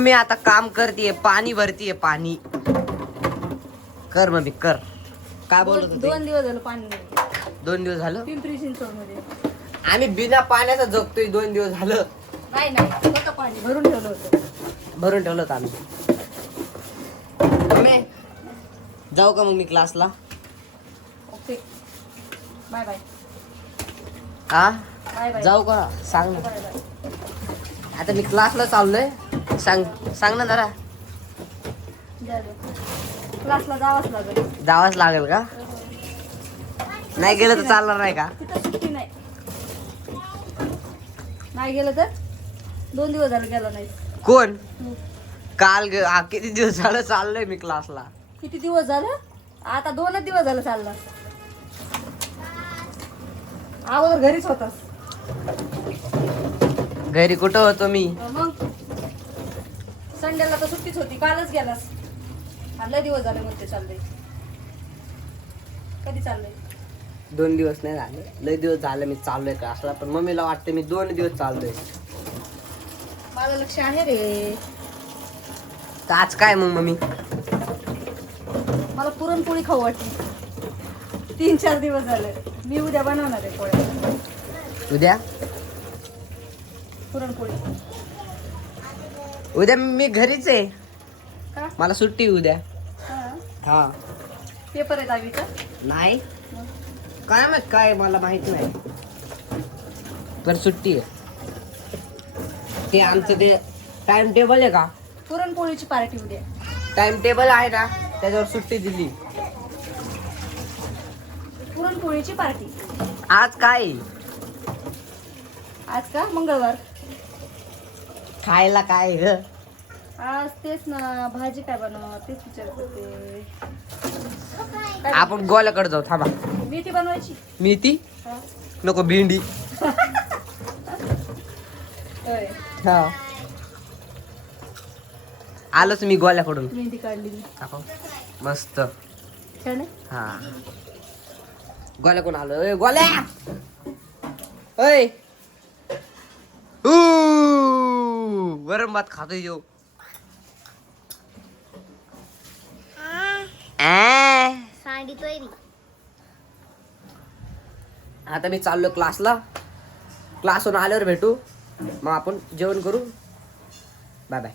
मी आता काम करतेय, पाणी भरतीये पाणी. कर मम्मी कर. काय बोलत होते? 2 दिवस झालं पाणी नाही. 2 दिवस झालं पिंपरी चिंचवड मध्ये आम्ही बिना पाण्याचा जगतोय. 2 दिवस झालं. नाही होतं पाणी भरून ठेवलं होतं. भरून ठेवलं होतं आम्ही. मम्मी जाऊ का मग मी क्लासला? Okay bye bye. हा बाय बाय. जाऊ का? सांग ना. Bye bye. आता मी क्लासला चाललोय. सांग ना जरा. क्लासला जावंच लागेल. जावंच लागेल का? नाही गेलं तर चालणार नाही का? तिथं सुट्टी नाही. नाही गेलं तर 2 दिवस झाले गेला नाही. कोण? किती दिवस झालं चाललोय मी क्लासला. किती दिवस झालं? आता 2च दिवस झालं चालला. अगोदर घरीच होतास. घरी कुठं होतो मी? मग संडेला तर सुट्टीच होती. कालच गेलास. लय दिवस झाले म्हणते चाललंय. कधी चाललंय? 2 दिवस नाही झाले. लय दिवस झाले मी चाललोय क्लासला. पण मम्मीला वाटतं मी 2 दिवस चाललोय. माझं लक्ष आहे रे. तर आज काय मग मम्मी? मला पुरणपोळी खाऊ वाटली. 3-4 दिवस झाले. मी उद्या बनवणार आहे पोळ्या. उद्या? पुरणपोळी. उद्या मी घरीच आहे. का? मला सुट्टी आहे उद्या. हा. हा. पेपर आहे 10वीचा. नाही काय माहित काय मला माहित नाही. पण सुट्टी आहे. ते आमचं ते टाइम टेबल आहे का? पुरणपोळीची पार्टी उद्या. टाइम टेबल आहे ना त्याच्यावर सुट्टी दिली. पुरणपोळीची पार्टी. आज काय? आज का? मंगळवार. खायला काय ग? आज तेच ना. भाजी काय बनव तेच विचारत होते. काय आपण गोल्याकडे जाऊ. थांबा. मेथी बनवायची. मेथी हा. नको, भेंडी. होय. हा आलोच मी गोल्याकडून. मेहंदी काढली मी. मस्त. छान आहे. हा गोल्याकडून आलो. ए गोल्या ओय वरण भात खातोय जो. आता मी चाललो क्लासला. क्लासहून आल्यावर भेटू. मग आपण जेवण करू. Bye bye.